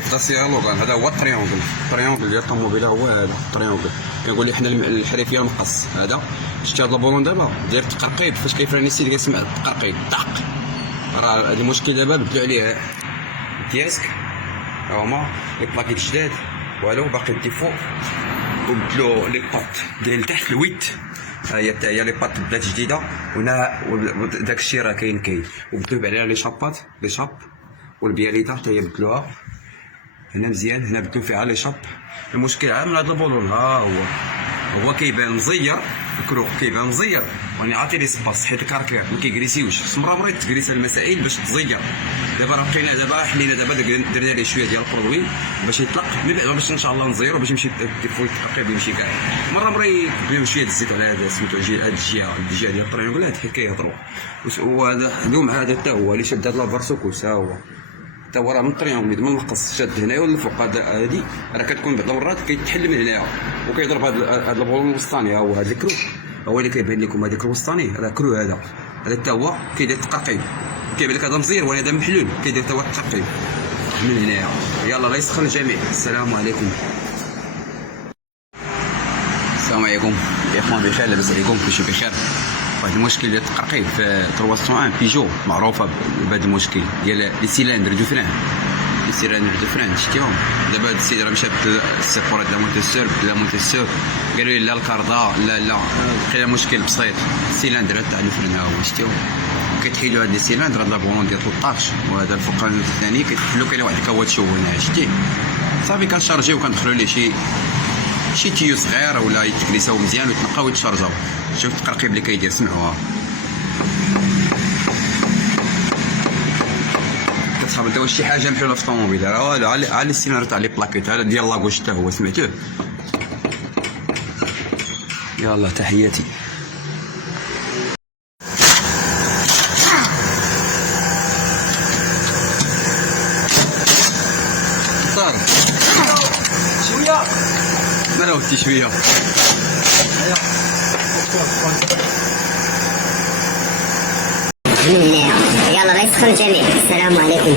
في داسيا لوغان. هذا هو التريونغل ديال الطوموبيله، هو هذا التريونغل. كنقول لي حنا الحريفيه المقص هذا. شتي هذا البولون دابا داير التقرقيب، فاش كيفراني السيد كيسمع التقرقيب طق. راه هذا المشكل دابا بدلو عليه دياسك، هما لي بلاكيت جداد والو باقي الديفو، وبدلو لي بات ديال تحت الويت. ها هي حتى هي لي بات بدات جديده، وهنا داك الشيء راه كاين وبدلو عليها لي شابات لي شاب، والبياليطه حتى هي بدلوها هنا مزيان. هنا بدلو فيها لي شاب. المشكل عام من هذا البولون ها هو كيبان مزير، الكرو كيبان مزير، واني عاطي لي سباس حيت الكاركير ما كيكريسيوش. مرة تكريس المسائل باش تزير. دابا راه بقينا دابا حلينا دابا درنا ليه شويه ديال البرودوي باش يطلق، من بعد باش ان شاء الله نزيرو باش يمشي الديفو يتقرب يمشي كاع. مرة يديروا شويه الزيت على هذا سميتو هاد الجهه ديال الطريونغلات حيت كيهضروا. وهذا اليوم هذا حتى هو اللي شد هاد لافارسوكوس، ها هو حتى هو راه من الطريونغل من المقص شاد هنايا ولا الفوق. هادي راه كتكون بعض المرات كيتحل من هنايا وكيضرب هاد البولون الوسطاني. ها هو هذا الكرو هو اللي كيبان لكم، هذاك الوسطاني راه كرو. هذا حتى هو كيدير التقرقيب، كيبان لك هذا مزير ولا هذا محلول، كيدير حتى هو التقرقيب من هنايا. يلا الله يسخر الجميع. السلام عليكم. السلام عليكم يا اخوان، بخير لاباس عليكم؟ كلشي بخير. واحد المشكل ديال التقرقيب في 301 بيجو معروفه بهذا المشكل ديال لي سيلندر دو فران. لي سيلندر دو فران شتيهم دابا. هاد السيد راه مشى السيبورات ديال الموتيسور بلا موتيسور، قالوا لي لا الكاردا لا بقى مشكل بسيط. السيلندر تاع الفرن ها هو شتيهم. كيتحيدوا هاد لي سيلندر، هاد لابولون ديال 13 وهذا الفوقاني الثاني كيتحلوا. كاين واحد الكاواتشو هنا شتي صافي، كنشارجيو وكندخلوا ليه شي تيو صغير ولا يتكريساو مزيان ويتنقاو ويتشارجاو. شوف التقرقيب اللي كيدير، سمعوها. كتخاف انت واش شي حاجه محلوله في الطوموبيل؟ راه والو، على السينار تاع لي بلاكيت هذا ديال لاكوش حتى هو سمعتوه. يلا تحياتي. صار شويه مالا وقتي شويه. يلا الله يسخر الجميع. السلام عليكم.